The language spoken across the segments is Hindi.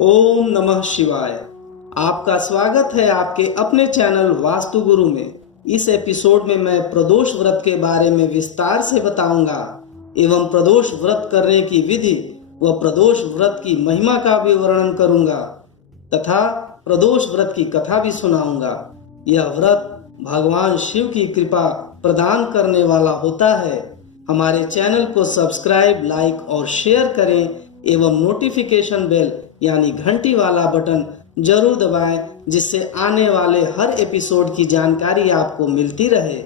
ओम नमः शिवाय। आपका स्वागत है आपके अपने चैनल वास्तु गुरु में। इस एपिसोड में मैं प्रदोष व्रत के बारे में विस्तार से बताऊंगा एवं प्रदोष व्रत करने की विधि व प्रदोष व्रत की महिमा का भी वर्णन करूंगा तथा प्रदोष व्रत की कथा भी सुनाऊंगा। यह व्रत भगवान शिव की कृपा प्रदान करने वाला होता है। हमारे चैनल को सब्सक्राइब, लाइक और शेयर करें एवं नोटिफिकेशन बेल यानी घंटी वाला बटन जरूर दबाएं, जिससे आने वाले हर एपिसोड की जानकारी आपको मिलती रहे।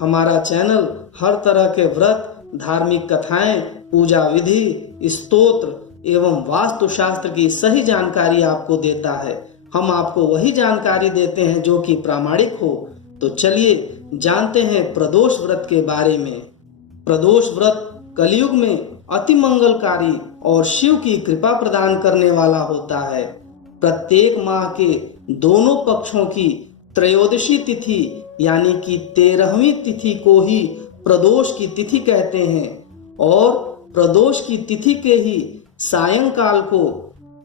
हमारा चैनल हर तरह के व्रत, धार्मिक कथाएं, पूजा विधि, स्तोत्र एवं वास्तु शास्त्र की सही जानकारी आपको देता है। हम आपको वही जानकारी देते हैं जो कि प्रामाणिक हो। तो चलिए जानते हैं प्रदोष व्रत के बारे में। प्रदोष व्रत कलयुग में अति मंगलकारी और शिव की कृपा प्रदान करने वाला होता है। प्रत्येक माह के दोनों पक्षों की त्रयोदशी तिथि यानी कि 13वीं तिथि को ही प्रदोष की तिथि कहते हैं और प्रदोष की तिथि के ही सायंकाल को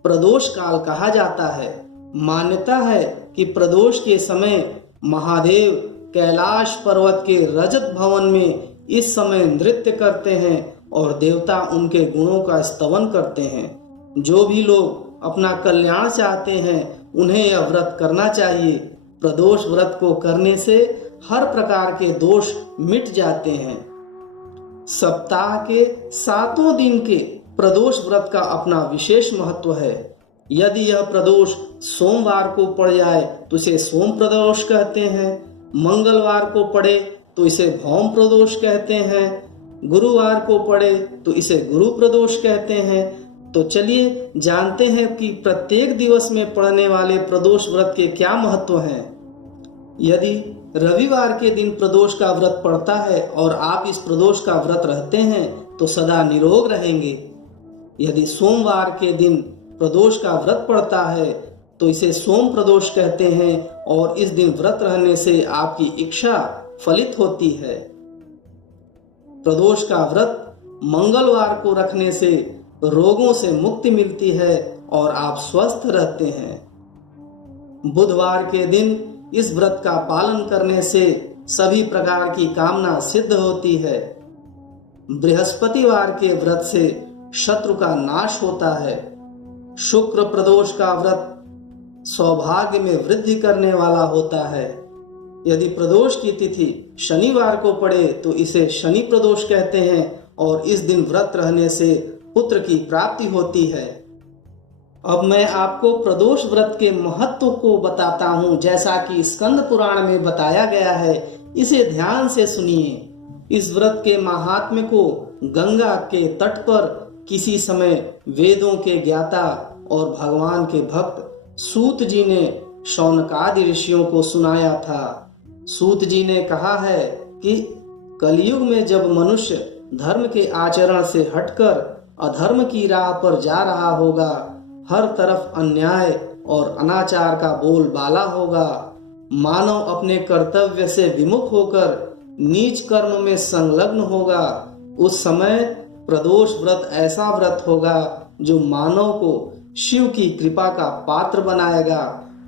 प्रदोष काल कहा जाता है। मान्यता है कि प्रदोष के समय महादेव कैलाश पर्वत के रजत भवन में इस समय नृत्य करते हैं और देवता उनके गुणों का स्तवन करते हैं। जो भी लोग अपना कल्याण चाहते हैं उन्हें यह व्रत करना चाहिए। प्रदोष व्रत को करने से हर प्रकार के दोष मिट जाते हैं। सप्ताह के 7 दिन के प्रदोष व्रत का अपना विशेष महत्व है। यदि यह प्रदोष सोमवार को पड़ जाए तो इसे सोम प्रदोष कहते हैं। मंगलवार को पड़े तो इसे भौम प्रदोष कहते हैं। गुरुवार को पड़े तो इसे गुरु प्रदोष कहते हैं। तो चलिए जानते हैं कि प्रत्येक दिवस में पड़ने वाले प्रदोष व्रत के क्या महत्व हैं। यदि रविवार के दिन प्रदोष का व्रत पड़ता है और आप इस प्रदोष का व्रत रहते हैं तो सदा निरोग रहेंगे। यदि सोमवार के दिन प्रदोष का व्रत पड़ता है तो इसे सोम प्रदोष कहते हैं और इस दिन व्रत रहने से आपकी इच्छा फलित होती है। प्रदोष का व्रत मंगलवार को रखने से रोगों से मुक्ति मिलती है और आप स्वस्थ रहते हैं। बुधवार के दिन इस व्रत का पालन करने से सभी प्रकार की कामना सिद्ध होती है। बृहस्पतिवार के व्रत से शत्रु का नाश होता है। शुक्र प्रदोष का व्रत सौभाग्य में वृद्धि करने वाला होता है। यदि प्रदोष की तिथि शनिवार को पड़े तो इसे शनि प्रदोष कहते हैं और इस दिन व्रत रहने से पुत्र की प्राप्ति होती है। अब मैं आपको प्रदोष व्रत के महत्व को बताता हूँ, जैसा कि स्कंद पुराण में बताया गया है। इसे ध्यान से सुनिए। इस व्रत के महात्म्य को गंगा के तट पर किसी समय वेदों के ज्ञाता और भगवान के भक्त सूत जी ने शौनकादि ऋषियों को सुनाया था। सूत जी ने कहा है कि कलयुग में जब मनुष्य धर्म के आचरण से हटकर अधर्म की राह पर जा रहा होगा, हर तरफ अन्याय और अनाचार का बोलबाला होगा, मानव अपने कर्तव्य से विमुख होकर नीच कर्म में संलग्न होगा, उस समय प्रदोष व्रत ऐसा व्रत होगा जो मानव को शिव की कृपा का पात्र बनाएगा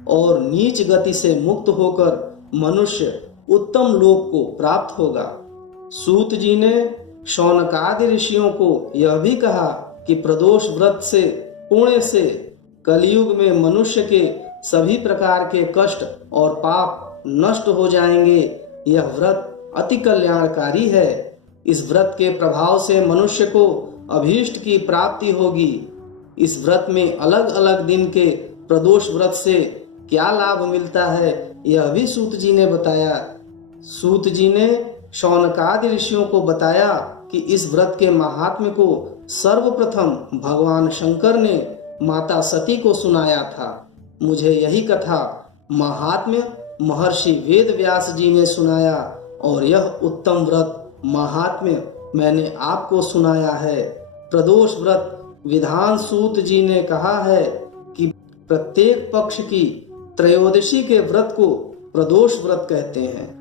और नीच गति से मुक्त होकर मनुष्य उत्तम लोक को प्राप्त होगा। सूत जी ने शौनकादि ऋषियों को यह भी कहा कि प्रदोष व्रत से पुण्य से कलयुग में मनुष्य के सभी प्रकार के कष्ट और पाप नष्ट हो जाएंगे। यह व्रत अति कल्याणकारी है। इस व्रत के प्रभाव से मनुष्य को अभीष्ट की प्राप्ति होगी। इस व्रत में अलग अलग दिन के प्रदोष व्रत से क्या लाभ मिलता है यह भी सूत जी ने बताया। सूत जी ने शौनकादि ऋषियों को बताया कि इस व्रत के महात्म्य को सर्वप्रथम भगवान शंकर ने माता सती को सुनाया था। मुझे यही कथा महात्म्य महर्षि वेद व्यास जी ने सुनाया और यह उत्तम व्रत महात्म्य मैंने आपको सुनाया है। प्रदोष व्रत विधान सूत जी ने कहा है कि प्रत्येक पक्ष की त्रयोदशी के व्रत को प्रदोष व्रत कहते हैं।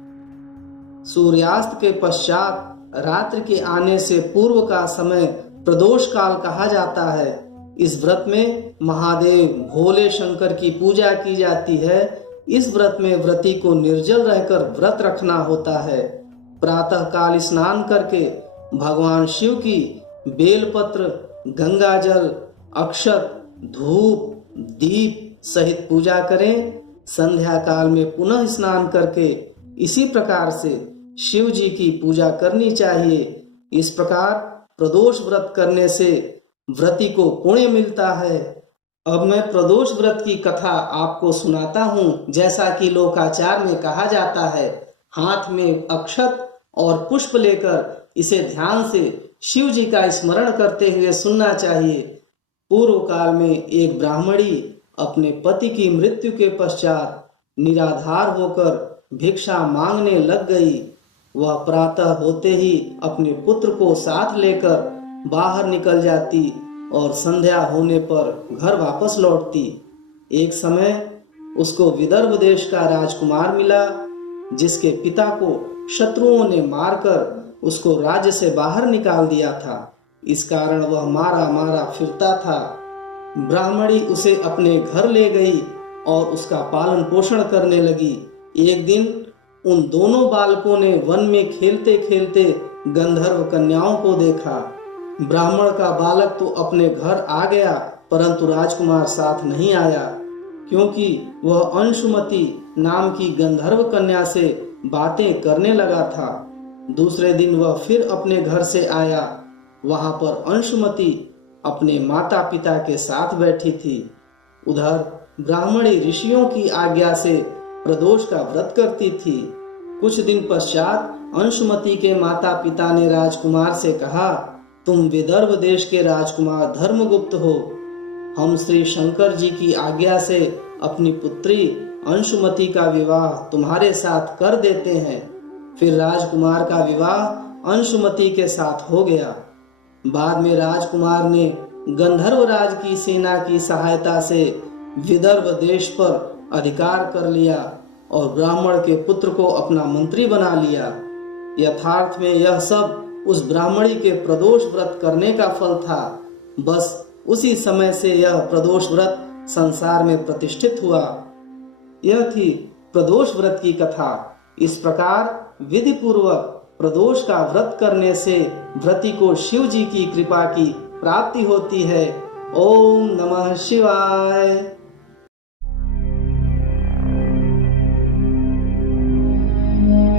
सूर्यास्त के पश्चात रात्रि के आने से पूर्व का समय प्रदोष काल कहा जाता है। इस व्रत में महादेव भोले शंकर की पूजा की जाती है। इस व्रत में व्रती को निर्जल रहकर व्रत रखना होता है। प्रातः काल स्नान करके भगवान शिव की बेलपत्र, गंगा जल, अक्षत, धूप, दीप सहित पूजा करें। संध्या काल में पुनः स्नान करके इसी प्रकार से शिव जी की पूजा करनी चाहिए। इस प्रकार प्रदोष व्रत करने से व्रती को पुण्य मिलता है। अब मैं प्रदोष व्रत की कथा आपको सुनाता हूँ। जैसा कि लोकाचार में कहा जाता है, हाथ में अक्षत और पुष्प लेकर इसे ध्यान से शिव जी का स्मरण करते हुए सुनना चाहिए। पूर्व काल में एक ब्राह्मणी अपने पति की मृत्यु के पश्चात निराधार होकर भिक्षा मांगने लग गई। वह प्रातः होते ही अपने पुत्र को साथ लेकर बाहर निकल जाती और संध्या होने पर घर वापस लौटती। एक समय उसको विदर्भ देश का राजकुमार मिला, जिसके पिता को शत्रुओं ने मारकर उसको राज्य से बाहर निकाल दिया था। इस कारण वह मारा मारा फिरता था। ब्राह्मणी उसे अपने घर ले गई और उसका पालन पोषण करने लगी। एक दिन उन दोनों बालकों ने वन में खेलते खेलते गंधर्व कन्याओं को देखा। ब्राह्मण का बालक तो अपने घर आ गया, परंतु राजकुमार साथ नहीं आया, क्योंकि वह अंशुमति नाम की गंधर्व कन्या से बातें करने लगा था। दूसरे दिन वह फिर अपने घर से आया। वहां पर अंशुमति अपने माता पिता के साथ बैठी थी। उधर ब्राह्मणी ऋषियों की आज्ञा से प्रदोष का व्रत करती थी। कुछ दिन पश्चात अंशुमति के माता पिता ने राजकुमार से कहा, तुम विदर्भ देश के राजकुमार धर्मगुप्त हो। हम श्री शंकर जी की आज्ञा से अपनी पुत्री अंशुमति का विवाह तुम्हारे साथ कर देते हैं। फिर राजकुमार का विवाह अंशुमति के साथ हो गया। बाद में राजकुमार ने गंधर्व राज की सेना की सहायता से विदर्भ देश पर अधिकार कर लिया और ब्राह्मण के पुत्र को अपना मंत्री बना लिया। यथार्थ में यह सब उस ब्राह्मणी के प्रदोष व्रत करने का फल था। बस उसी समय से यह प्रदोष व्रत संसार में प्रतिष्ठित हुआ। यह थी प्रदोष व्रत की कथा। इस प्रकार विधि पूर्वक प्रदोष का व्रत करने से व्रती को शिव जी की कृपा की प्राप्ति होती है। ओम नमः शिवाय।